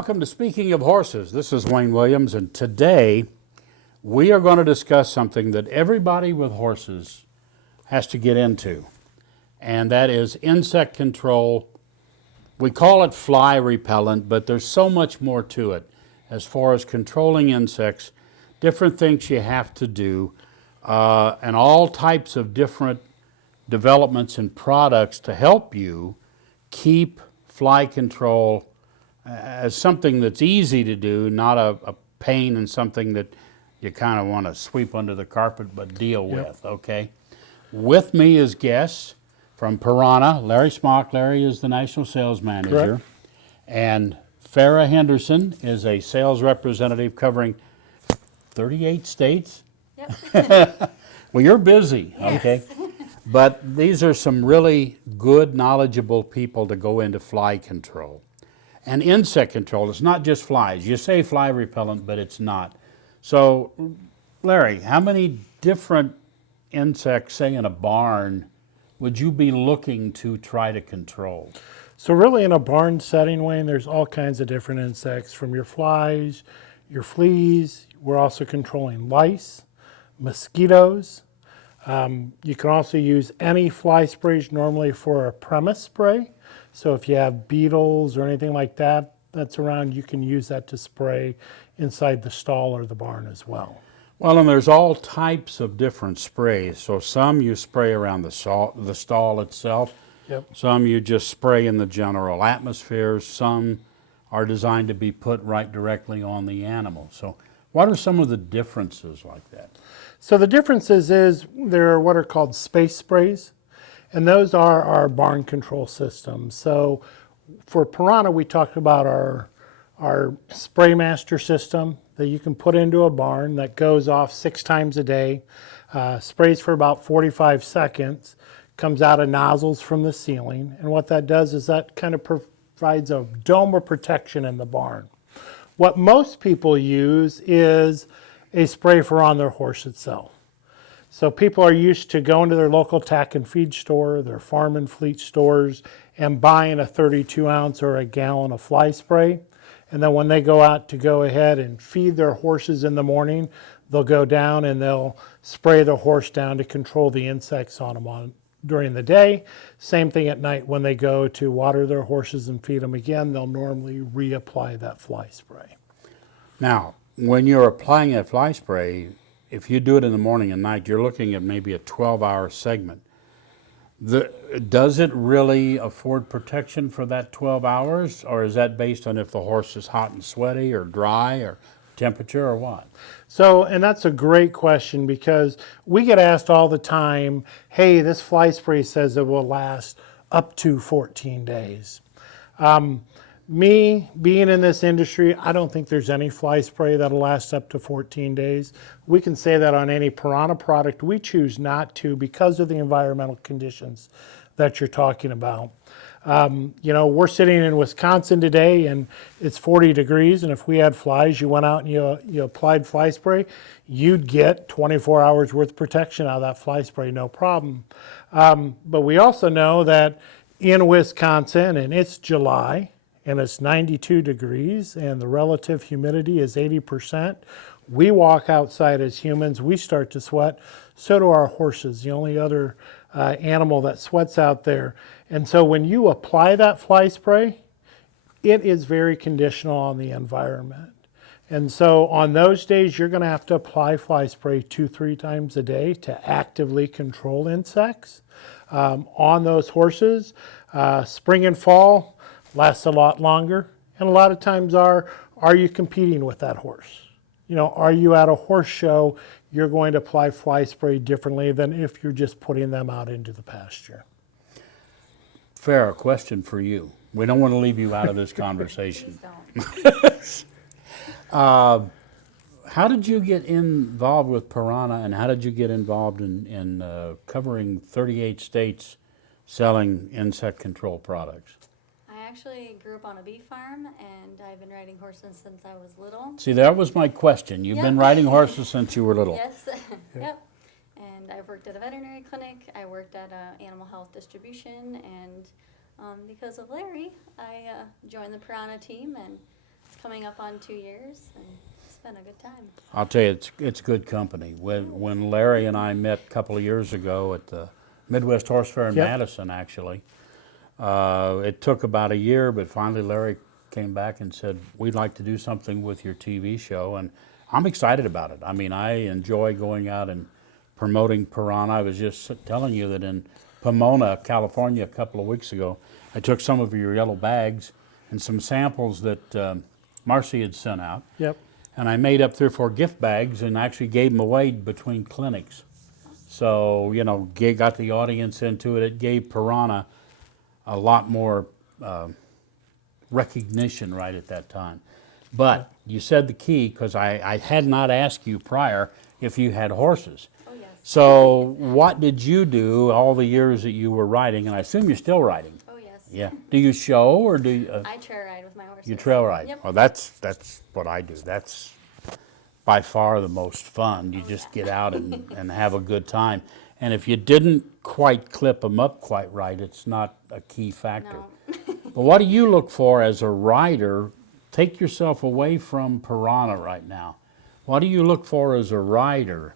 welcome to Speaking of Horses. This is Wayne Williams, and today we are going to discuss something that everybody with horses has to get into, and that is insect control. We call it fly repellent, but there's so much more to it as far as controlling insects, different things you have to do, and all types of different developments and products to help you keep fly control as something that's easy to do, not a pain and something that you kind of want to sweep under the carpet but deal with, okay? With me as guests from Pyranha, Larry Smock. Larry is the national sales manager. Correct. And Farah Henderson is a sales representative covering 38 states. Yep. Well, you're busy, Yes. okay? But these are some really good, knowledgeable people to go into fly control. And insect control, it's not just flies. You say fly repellent, but it's not. So, Larry, how many different insects, say in a barn, would you be looking to try to control? So really in a barn setting, Wayne, there's all kinds of different insects, from your flies, your fleas. We're also controlling lice, mosquitoes. You can also use any fly sprays normally for a premise spray. So if you have beetles or anything like that that's around, you can use that to spray inside the stall or the barn as well. Well, and there's all types of different sprays. So some you spray around the stall itself. Yep. Some you just spray in the general atmosphere. Some are designed to be put right directly on the animal. So what are some of the differences like that? So the differences is there are what are called space sprays, and those are our barn control systems. So for Pyranha, we talked about our spray master system that you can put into a barn that goes off 6 times a day, sprays for about 45 seconds, comes out of nozzles from the ceiling. And what that does is that kind of provides a dome of protection in the barn. What most people use is a spray for on their horse itself. So people are used to going to their local tack and feed store, their farm and fleet stores, and buying a 32 ounce or a gallon of fly spray. And then when they go out to go ahead and feed their horses in the morning, they'll go down and they'll spray the horse down to control the insects on them during the day. Same thing at night when they go to water their horses and feed them again, they'll normally reapply that fly spray. Now, when you're applying that fly spray, if you do it in the morning and night, you're looking at maybe a 12-hour segment. Does it really afford protection for that 12 hours, or is that based on if the horse is hot and sweaty or dry or temperature or what? So, and that's a great question because we get asked all the time, hey, this fly spray says it will last up to 14 days. Me being in this industry, I don't think there's any fly spray that'll last up to 14 days. We can say that on any Pyranha product. We choose not to because of the environmental conditions that you're talking about. You know, we're sitting in Wisconsin today and it's 40 degrees, and if we had flies, you went out and you applied fly spray, you'd get 24 hours worth of protection out of that fly spray, no problem. But we also know that in Wisconsin, and it's July, and it's 92 degrees, and the relative humidity is 80%. We walk outside as humans, we start to sweat. So do our horses, the only other animal that sweats out there. And so when you apply that fly spray, it is very conditional on the environment. And so on those days, you're going to have to apply fly spray 2-3 times a day to actively control insects on those horses. Spring and fall lasts a lot longer, and a lot of times are you competing with that horse? You know, are you at a horse show? You're going to apply fly spray differently than if you're just putting them out into the pasture. Farah, question for you. We don't want to leave you out of this conversation. Please don't. How did you get involved with Pyranha, and how did you get involved in covering 38 states selling insect control products? I actually grew up on a beef farm, and I've been riding horses since I was little. See, that was my question. You've been riding horses since you were little. Yes. Yep. And I've worked at a veterinary clinic. I worked at animal health distribution, and because of Larry, I joined the Pyranha team, and it's coming up on 2 years, and it's been a good time. I'll tell you, it's good company. When Larry and I met a couple of years ago at the Midwest Horse Fair in Yep. Madison, actually, it took about a year, but finally Larry came back and said, we'd like to do something with your TV show, and I'm excited about it. I mean, I enjoy going out and promoting Piranha. I was just telling you that in Pomona, California, a couple of weeks ago, I took some of your yellow bags and some samples that Marcy had sent out, Yep. and I made up 3 or 4 gift bags and actually gave them away between clinics. So, you know, got the audience into it. It gave Piranha a lot more recognition right at that time. But you said the key, because I had not asked you prior if you had horses. Oh, yes. So what did you do all the years that you were riding? And I assume you're still riding. Oh, yes. Yeah. Do you show, or do you, I trail ride with my horses. you trail ride? Yep. Well, that's what I do. That's by far the most fun. You just get out and have a good time. And if you didn't quite clip them up quite right, it's not a key factor. No. But what do you look for as a rider? Take yourself away from Piranha right now. What do you look for as a rider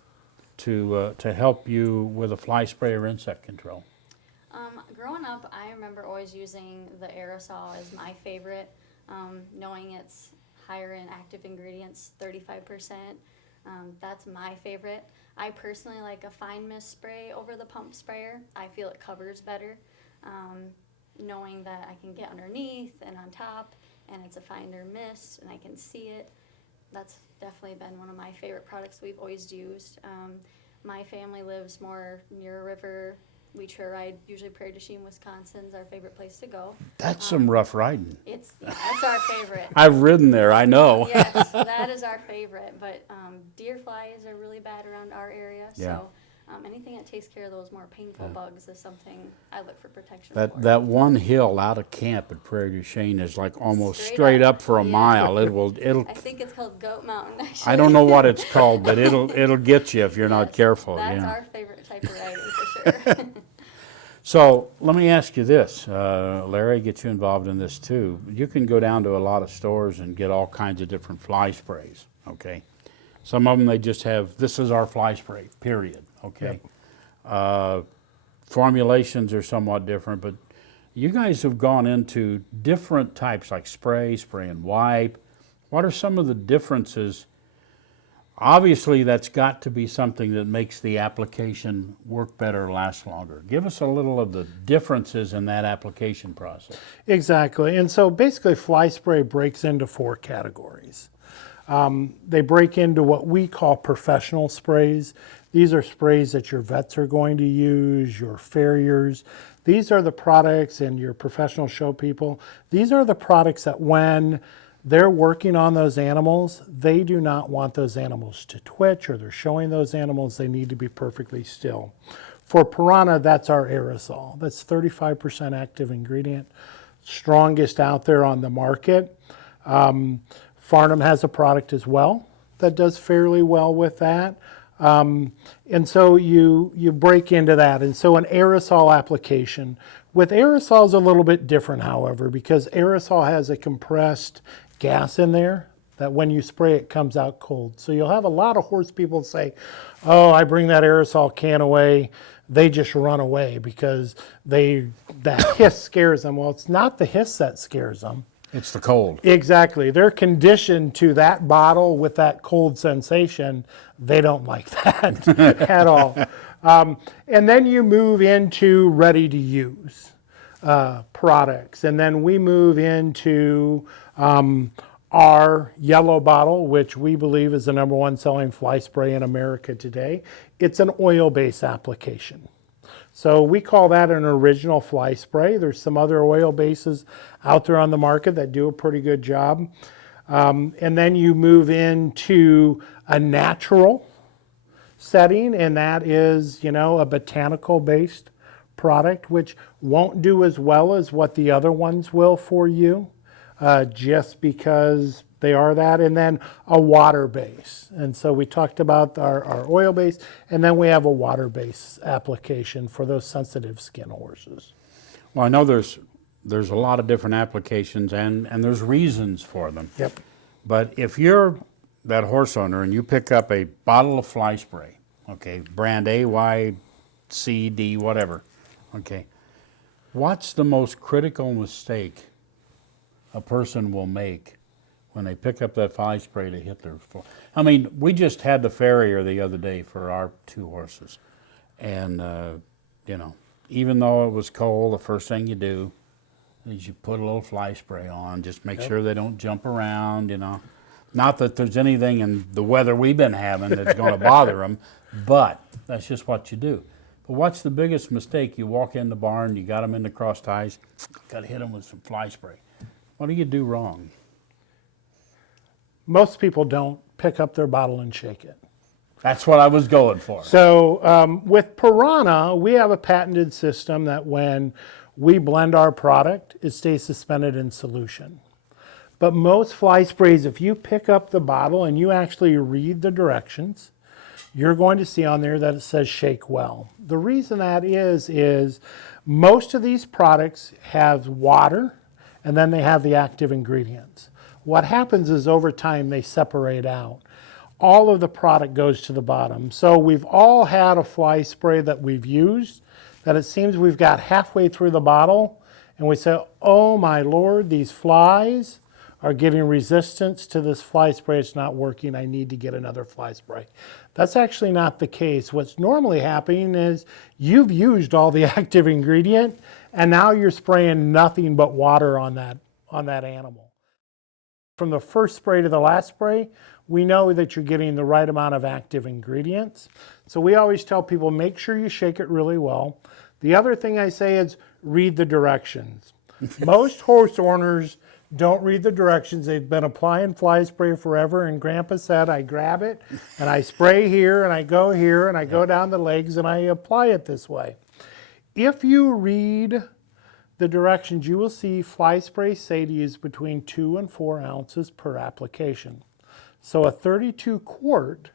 to help you with a fly spray or insect control? Growing up, I remember always using the aerosol as my favorite, knowing it's higher in active ingredients, 35%. That's my favorite. I personally like a fine mist spray over the pump sprayer. I feel it covers better, knowing that I can get underneath and on top, and it's a finer mist, and I can see it. That's definitely been one of my favorite products we've always used. My family lives more near a river. We trail ride, usually Prairie du Chien, Wisconsin's our favorite place to go. That's some rough riding. That's our favorite. I've ridden there, I know. Yes, that is our favorite. But deer flies are really bad around our area. Yeah. So anything that takes care of those more painful bugs is something I look for protection That for. that one hill out of camp at Prairie du Chien is like almost Straight straight up. up for a Yeah. mile. It'll. I think it's called Goat Mountain, actually. I don't know what it's called, but it'll get you if you're not Yes, careful. That's Yeah. our favorite type of riding for sure. So let me ask you this, Larry, get you involved in this too. You can go down to a lot of stores and get all kinds of different fly sprays, okay? Some of them, they just have, this is our fly spray, period, okay? Formulations are somewhat different, but you guys have gone into different types like spray and wipe. What are some of the differences? Obviously, that's got to be something that makes the application work better, last longer. Give us a little of the differences in that application process. Exactly. And so basically fly spray breaks into 4 categories. They break into what we call professional sprays. These are sprays that your vets are going to use, your farriers. These are the products, and your professional show people. These are the products that when they're working on those animals, they do not want those animals to twitch, or they're showing those animals, they need to be perfectly still. For Piranha, that's our aerosol. That's 35% active ingredient, strongest out there on the market. Farnham has a product as well that does fairly well with that. And so you break into that. And so an aerosol application. With aerosols a little bit different, however, because aerosol has a compressed gas in there that when you spray it comes out cold. So you'll have a lot of horse people say, oh, I bring that aerosol can away. They just run away because that hiss scares them. Well, it's not the hiss that scares them. It's the cold. Exactly. They're conditioned to that bottle with that cold sensation. They don't like that at all. And then you move into ready to use products. And then we move into our yellow bottle, which we believe is the #1 selling fly spray in America today. It's an oil-based application. So we call that an original fly spray. There's some other oil bases out there on the market that do a pretty good job. And then you move into a natural setting, and that is, a botanical-based product, which won't do as well as what the other ones will for you, just because they are that. And then a water base. And so we talked about our oil base, and then we have a water base application for those sensitive skin horses. Well, I know there's a lot of different applications, and there's reasons for them. Yep. But if you're that horse owner and you pick up a bottle of fly spray, okay, brand A, Y, C, D, whatever, okay, what's the most critical mistake a person will make when they pick up that fly spray to hit their foot? I mean, we just had the farrier the other day for our 2 horses. And, you know, even though it was cold, the first thing you do is you put a little fly spray on, just make sure they don't jump around, you know. Not that there's anything in the weather we've been having that's going to bother them, but that's just what you do. But what's the biggest mistake? You walk in the barn, you got them in the cross ties, got to hit them with some fly spray. What do you do wrong? Most people don't pick up their bottle and shake it. That's what I was going for. So with Piranha, we have a patented system that when we blend our product, it stays suspended in solution. But most fly sprays, if you pick up the bottle and you actually read the directions, you're going to see on there that it says shake well. The reason that is most of these products have water and then they have the active ingredients. What happens is over time they separate out. All of the product goes to the bottom. So we've all had a fly spray that we've used that it seems we've got halfway through the bottle and we say, oh my Lord, these flies are giving resistance to this fly spray. It's not working. I need to get another fly spray. That's actually not the case. What's normally happening is you've used all the active ingredient and now you're spraying nothing but water on that animal. From the first spray to the last spray, we know that you're getting the right amount of active ingredients. So we always tell people, make sure you shake it really well. The other thing I say is read the directions. Most horse owners don't read the directions. They've been applying fly spray forever, and Grandpa said, I grab it and I spray here and I go here and I go down the legs and I apply it this way. If you read the directions, you will see fly spray say to use between 2 and 4 ounces per application. So a 32 quart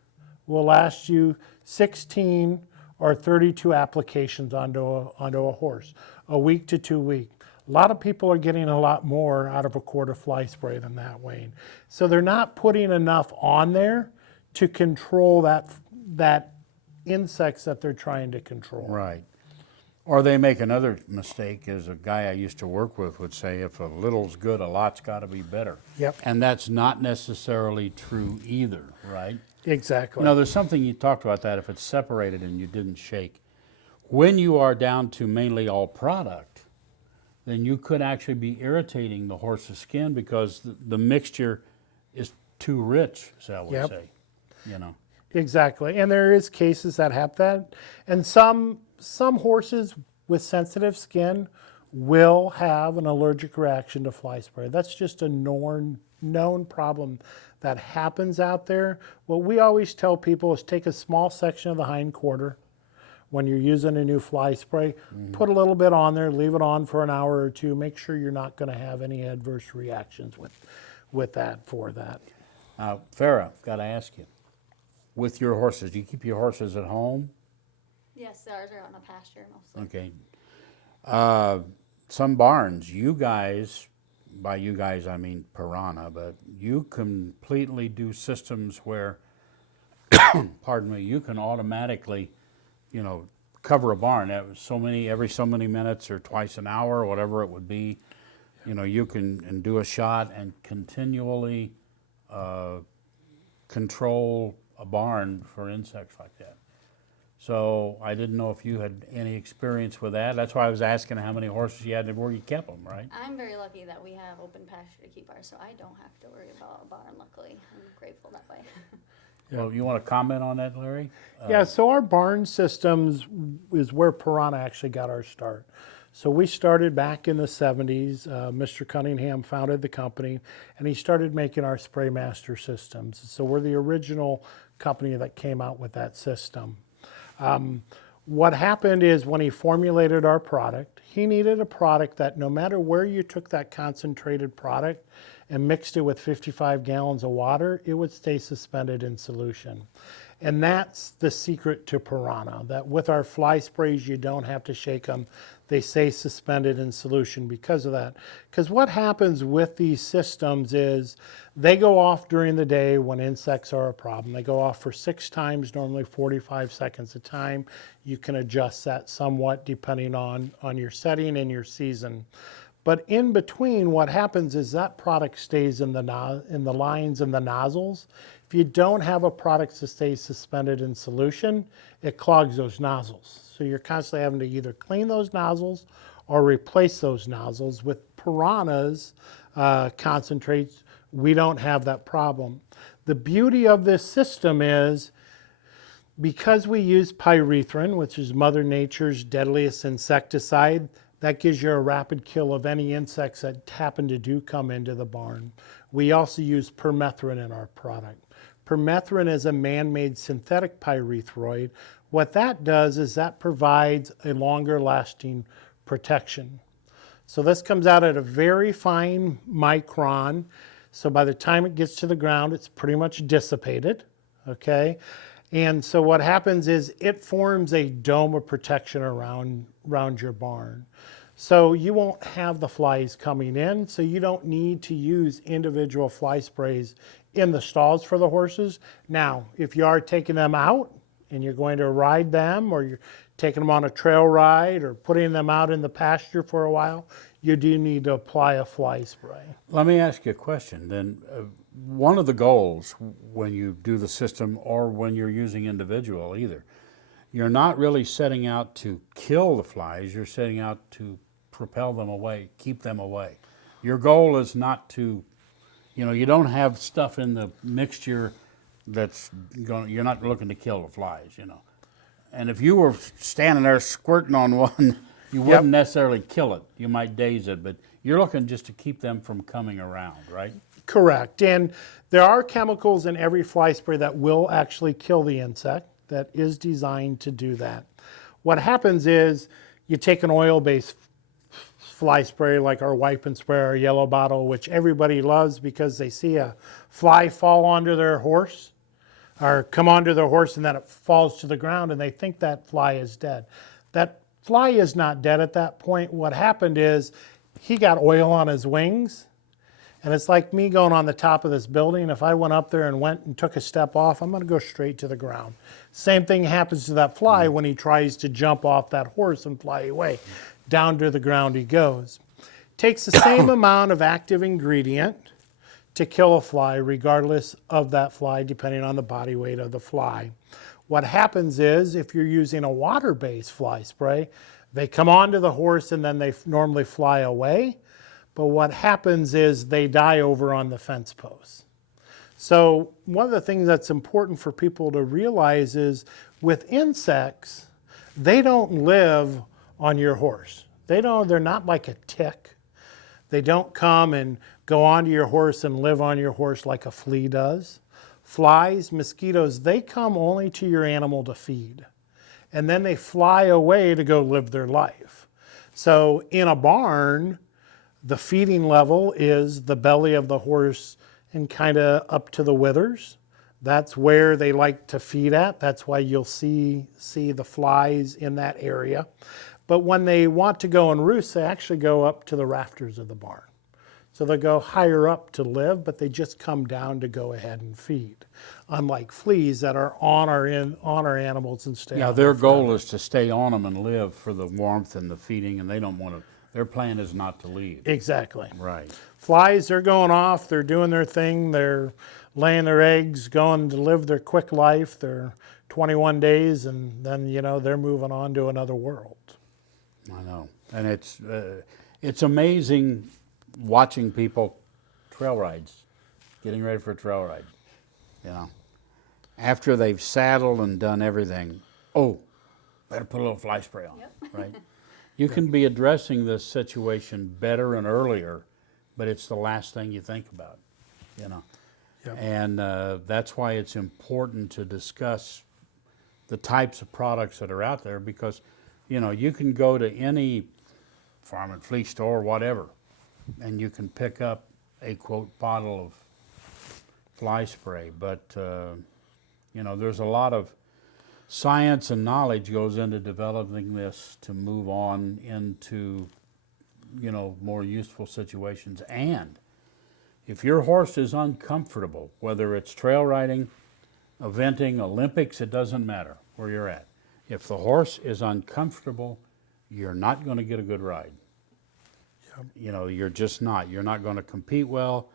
will last you 16 or 32 applications onto a horse, a week to 2 weeks. A lot of people are getting a lot more out of a quart of fly spray than that, Wayne. So they're not putting enough on there to control that insects that they're trying to control. Right. Or they make another mistake, as a guy I used to work with would say, if a little's good, a lot's got to be better. Yep. And that's not necessarily true either, right? Exactly. Now, there's something you talked about that if it's separated and you didn't shake. When you are down to mainly all product, then you could actually be irritating the horse's skin because the mixture is too rich, shall we say, you know. Exactly. And there is cases that have that. And some horses with sensitive skin will have an allergic reaction to fly spray. That's just a known problem that happens out there. What we always tell people is take a small section of the hind quarter when you're using a new fly spray, put a little bit on there, leave it on for an hour or two, make sure you're not going to have any adverse reactions with that for that. Farah, got to ask you, with your horses, do you keep your horses at home? Yes, ours are on a pasture mostly. Okay. Some barns, you guys, by you guys I mean Piranha, but you completely do systems where, pardon me, you can automatically, you know, cover a barn. That was every so many minutes or twice an hour or whatever it would be. You know, you can do a shot and continually control a barn for insects like that. So I didn't know if you had any experience with that. That's why I was asking how many horses you had and where you kept them, right? I'm very lucky that we have open pasture to keep ours, so I don't have to worry about a barn, luckily. I'm grateful that way. Well, you want to comment on that, Larry? Yeah, so our barn systems is where Piranha actually got our start. So we started back in the 70s. Mr. Cunningham founded the company, and he started making our Spraymaster systems. So we're the original company that came out with that system. What happened is when he formulated our product, he needed a product that no matter where you took that concentrated product and mixed it with 55 gallons of water, it would stay suspended in solution. And that's the secret to Piranha, that with our fly sprays, you don't have to shake them. They stay suspended in solution because of that. Because what happens with these systems is they go off during the day when insects are a problem. They go off for 6 times, normally 45 seconds a time. You can adjust that somewhat depending on your setting and your season. But in between, what happens is that product stays in the lines and the nozzles. If you don't have a product that stays suspended in solution, it clogs those nozzles. So you're constantly having to either clean those nozzles or replace those nozzles. With Piranha's concentrates, we don't have that problem. The beauty of this system is because we use pyrethrin, which is Mother Nature's deadliest insecticide, that gives you a rapid kill of any insects that happen to do come into the barn. We also use permethrin in our product. Permethrin is a man-made synthetic pyrethroid. What that does is that provides a longer lasting protection. So this comes out at a very fine micron. So by the time it gets to the ground, it's pretty much dissipated, okay? And so what happens is it forms a dome of protection around your barn. So you won't have the flies coming in, so you don't need to use individual fly sprays in the stalls for the horses. Now, if you are taking them out and you're going to ride them, or you're taking them on a trail ride or putting them out in the pasture for a while, you do need to apply a fly spray. Let me ask you a question then. One of the goals when you do the system or when you're using individual either, you're not really setting out to kill the flies, you're setting out to propel them away, keep them away. Your goal is not to, you don't have stuff in the mixture that's going, you're not looking to kill the flies, And if you were standing there squirting on one, you wouldn't necessarily kill it. You might daze it, but you're looking just to keep them from coming around, right? Correct. And there are chemicals in every fly spray that will actually kill the insect, that is designed to do that. What happens is you take an oil-based fly spray like our wipe and spray, our yellow bottle, which everybody loves because they see a fly fall onto their horse or come onto their horse and then it falls to the ground and they think that fly is dead. That fly is not dead at that point. What happened is he got oil on his wings, and it's like me going on the top of this building. If I went up there and went and took a step off, I'm going to go straight to the ground. Same thing happens to that fly when he tries to jump off that horse and fly away. Down to the ground he goes. Takes the same amount of active ingredient to kill a fly, regardless of that fly, depending on the body weight of the fly. What happens is, if you're using a water-based fly spray, they come onto the horse and then they normally fly away. But what happens is they die over on the fence posts. So one of the things that's important for people to realize is with insects, they don't live on your horse. They're not like a tick. They don't come and go onto your horse and live on your horse like a flea does. Flies, mosquitoes, they come only to your animal to feed. And then they fly away to go live their life. So in a barn, the feeding level is the belly of the horse and kind of up to the withers. That's where they like to feed at. That's why you'll see the flies in that area. But when they want to go and roost, they actually go up to the rafters of the barn. So they go higher up to live, but they just come down to go ahead and feed. Unlike fleas that are on our animals and stay. Yeah, their goal is to stay on them and live for the warmth and the feeding, and they don't want to. Their plan is not to leave. Exactly. Right. Flies, they're going off. They're doing their thing. They're laying their eggs, going to live their quick life. They're 21 days, and then they're moving on to another world. I know, and it's amazing watching people trail rides, getting ready for a trail ride. After they've saddled and done everything, better put a little fly spray on, right? You can be addressing this situation better and earlier, but it's the last thing you think about, And that's why it's important to discuss the types of products that are out there because, you can go to any farm and fleet store or whatever, and you can pick up a, quote, bottle of fly spray, but You know, there's a lot of science and knowledge goes into developing this to move on into, you know, more useful situations. And if your horse is uncomfortable, whether it's trail riding, eventing, Olympics, it doesn't matter where you're at. If the horse is uncomfortable, you're not going to get a good ride. You know, you're just not. You're not going to compete well.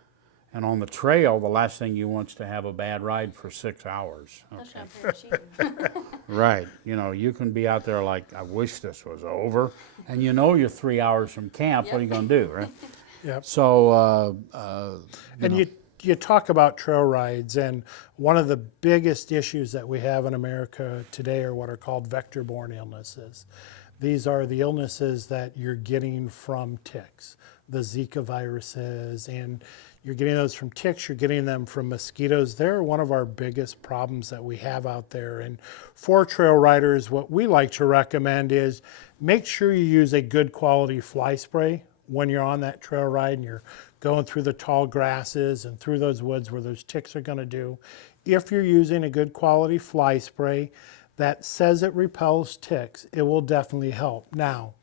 And on the trail, the last thing you want is to have a bad ride for 6 hours. Especially on Pyranha Show. Right. You know, you can be out there like, I wish this was over. And you know you're 3 hours from camp. What are you going to do, right? Yep. So, And you talk about trail rides, and one of the biggest issues that we have in America today are what are called vector-borne illnesses. These are the illnesses that you're getting from ticks, the Zika viruses, and you're getting those from ticks, you're getting them from mosquitoes. They're one of our biggest problems that we have out there. And for trail riders, what we like to recommend is make sure you use a good quality fly spray when you're on that trail ride and you're going through the tall grasses and through those woods where those ticks are going to do. If you're using a good quality fly spray that says it repels ticks, it will definitely help. Now,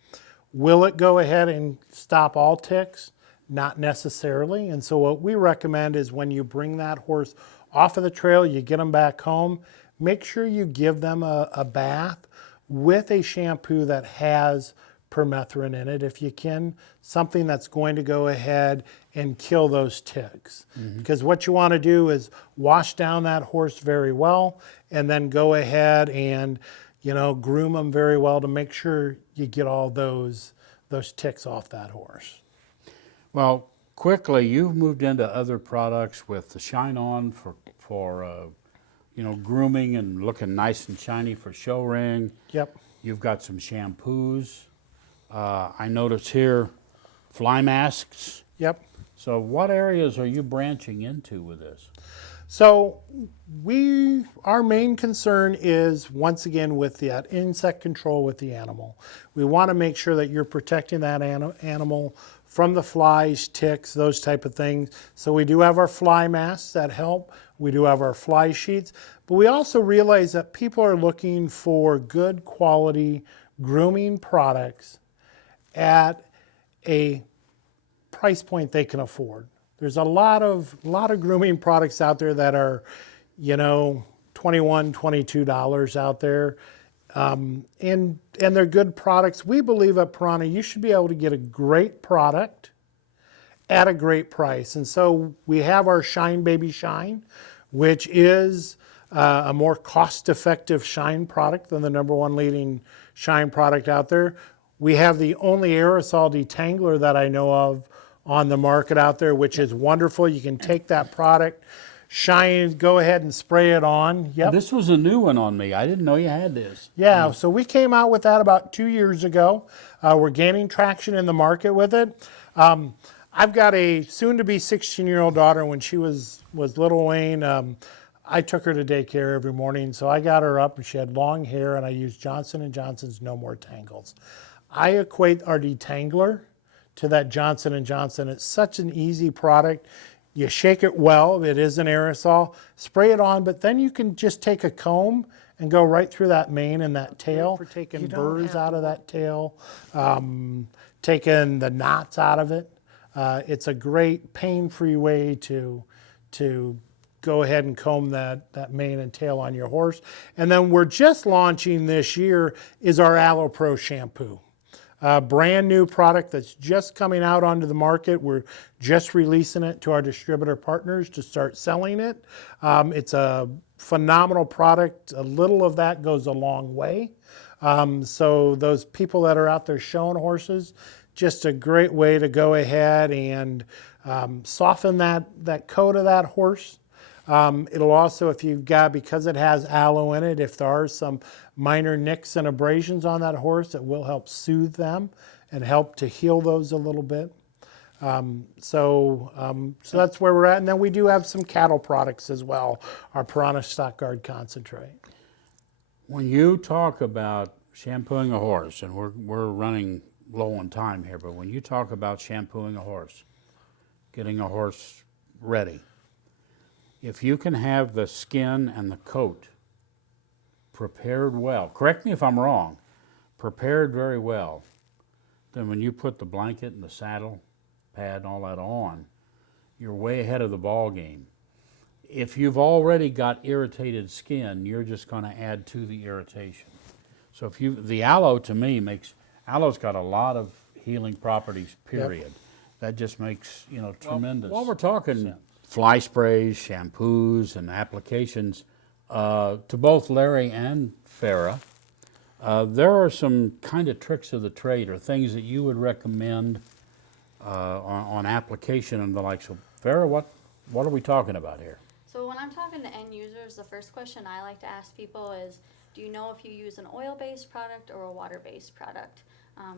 will it go ahead and stop all ticks? Not necessarily. And so what we recommend is when you bring that horse off of the trail, you get them back home, make sure you give them a bath with a shampoo that has permethrin in it, if you can, something that's going to go ahead and kill those ticks. Because what you want to do is wash down that horse very well and then go ahead and, you know, groom them very well to make sure you get all those ticks off that horse. well, quickly, you've moved into other products with the Shine On for you know, grooming and looking nice and shiny for show ring. Yep. You've got some shampoos. I notice here fly masks. Yep. So what areas are you branching into with this? So our main concern is, once again, with that insect control with the animal. We want to make sure that you're protecting that animal from the flies, ticks, those type of things. So we do have our fly masks that help. We do have our fly sheets. But we also realize that people are looking for good quality grooming products at a price point they can afford. There's a lot of grooming products out there that are, you know, $21, $22 out there, and they're good products. We believe at Pyranha you should be able to get a great product at a great price, and so we have our Shine Baby Shine, which is a more cost-effective shine product than the #1 leading shine product out there. We have the only aerosol detangler that I know of on the market out there, which is wonderful. You can take that product, shine, go ahead and spray it on. Yep. This was a new one on me. I didn't know you had this. Yeah, so we came out with that about 2 years ago. We're gaining traction in the market with it. I've got a soon-to-be 16-year-old daughter. When she was little Wayne, I took her to daycare every morning, so I got her up and she had long hair, and I used Johnson & Johnson's No More Tangles. I equate our detangler to that Johnson & Johnson. It's such an easy product. You shake it well, it is an aerosol, spray it on, but then you can just take a comb and go right through that mane and that tail for taking burrs out of that tail, taking the knots out of it. It's a great pain-free way to go ahead and comb that mane and tail on your horse. And then we're just launching this year is our Aloe Pro Shampoo. Brand new product that's just coming out onto the market. We're just releasing it to our distributor partners to start selling it. It's a phenomenal product. A little of that goes a long way. So those people that are out there showing horses, just a great way to go ahead and soften that coat of that horse. It'll also, if you've got, because it has aloe in it, if there are some minor nicks and abrasions on that horse, it will help soothe them and help to heal those a little bit. So that's where we're at. And then we do have some cattle products as well, our Piranha Stock Guard Concentrate. When you talk about shampooing a horse, and we're running low on time here, but when you talk about shampooing a horse, getting a horse ready, if you can have the skin and the coat prepared well, correct me if I'm wrong, prepared very well, then when you put the blanket and the saddle pad and all that on, you're way ahead of the ball game. If you've already got irritated skin, you're just going to add to the irritation. So if the aloe to me aloe's got a lot of healing properties, period. That just makes, tremendous. While we're talking fly sprays, shampoos, and applications, to both Larry and Farah, there are some kind of tricks of the trade or things that you would recommend on application and the like. So Farah, what are we talking about here? So when I'm talking to end users, the first question I like to ask people is, do you know if you use an oil-based product or a water-based product?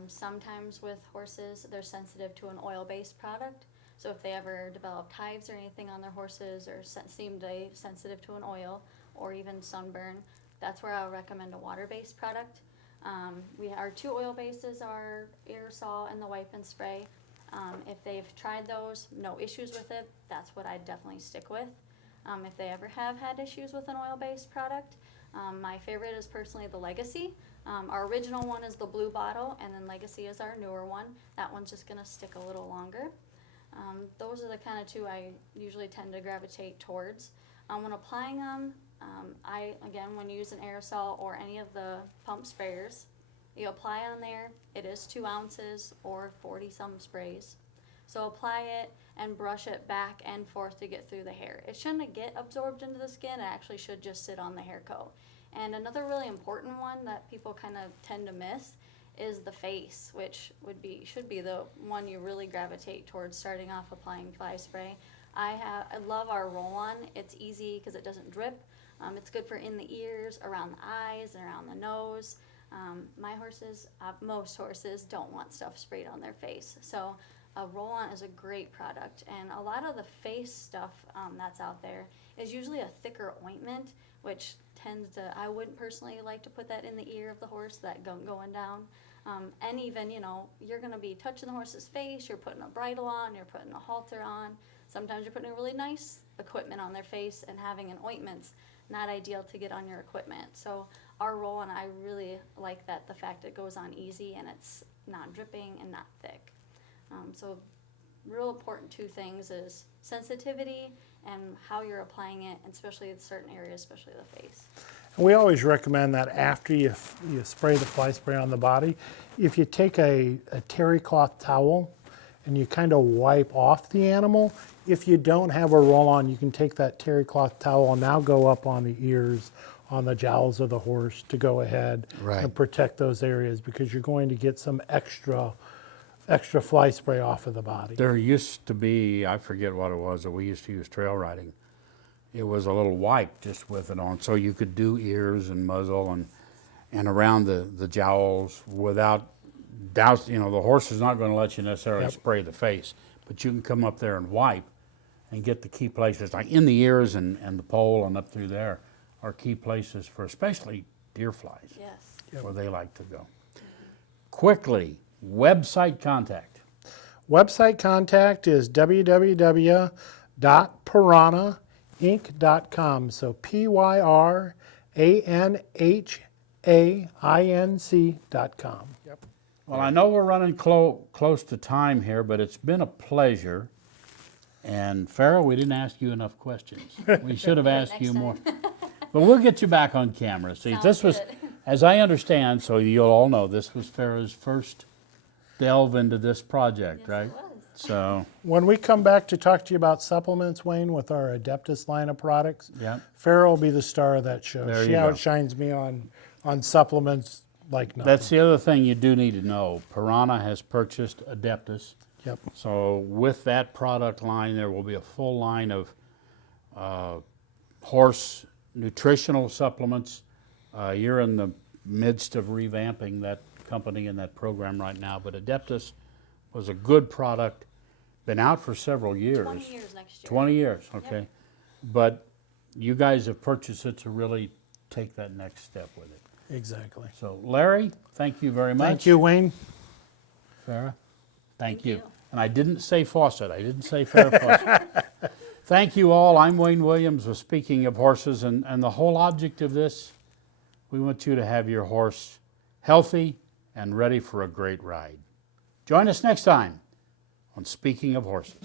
Sometimes with horses, they're sensitive to an oil-based product. So if they ever developed hives or anything on their horses or seemed sensitive to an oil or even sunburn, that's where I would recommend a water-based product. Our two oil bases are aerosol and the wipe and spray. If they've tried those, no issues with it, that's what I'd definitely stick with. If they ever have had issues with an oil-based product, my favorite is personally the Legacy. Our original one is the blue bottle, and then Legacy is our newer one. That one's just going to stick a little longer. Those are the kind of two I usually tend to gravitate towards. When applying them, when you use an aerosol or any of the pump sprayers, you apply on there, it is 2 ounces or 40-some sprays. So apply it and brush it back and forth to get through the hair. It shouldn't get absorbed into the skin, it actually should just sit on the hair coat. And another really important one that people kind of tend to miss is the face, which should be the one you really gravitate towards starting off applying fly spray. I love our roll-on. It's easy because it doesn't drip. It's good for in the ears, around the eyes, and around the nose. Most horses don't want stuff sprayed on their face. So a roll-on is a great product. And a lot of the face stuff that's out there is usually a thicker ointment, which I wouldn't personally like to put that in the ear of the horse, that gunk going down. And even, you're going to be touching the horse's face, you're putting a bridle on, you're putting a halter on. Sometimes you're putting a really nice equipment on their face, and having an ointment's not ideal to get on your equipment. So our roll-on, I really like the fact it goes on easy and it's not dripping and not thick. So real important 2 things is sensitivity and how you're applying it, and especially in certain areas, especially the face. And we always recommend that after you spray the fly spray on the body, if you take a terry cloth towel and you kind of wipe off the animal, if you don't have a roll-on, you can take that terry cloth towel and now go up on the ears, on the jowls of the horse to go ahead and protect those areas, because you're going to get some extra fly spray off of the body. There used to be, I forget what it was, that we used to use trail riding. It was a little wipe just with it on, so you could do ears and muzzle and around the jowls without douse. The horse is not going to let you necessarily spray the face, but you can come up there and wipe and get the key places, like in the ears and the pole and up through there are key places for especially deer flies. Yes. Where they like to go. Quickly, website contact. Website contact is www.pyranhainc.com. So PYRANHAINC.com. Yep. Well, I know we're running close to time here, but it's been a pleasure. And Farah, we didn't ask you enough questions. We should have asked you more. But we'll get you back on camera. See, this was, as I understand, so you'll all know, this was Farah's first delve into this project, right? It was. So when we come back to talk to you about supplements, Wayne, with our Adeptus line of products, Farah will be the star of that show. She outshines me on supplements like nothing. That's the other thing you do need to know. Pyranha has purchased Adeptus. Yep. So with that product line, there will be a full line of horse nutritional supplements. You're in the midst of revamping that company and that program right now, but Adeptus was a good product, been out for several years. 20 years next year. 20 years, okay. Yep. But you guys have purchased it to really take that next step with it. Exactly. So Larry, thank you very much. Thank you, Wayne. Farah, thank Thank you. you. And I didn't say Fawcett, I didn't say Farah Fawcett. Thank you all. I'm Wayne Williams with Speaking of Horses, and the whole object of this, we want you to have your horse healthy and ready for a great ride. Join us next time on Speaking of Horses.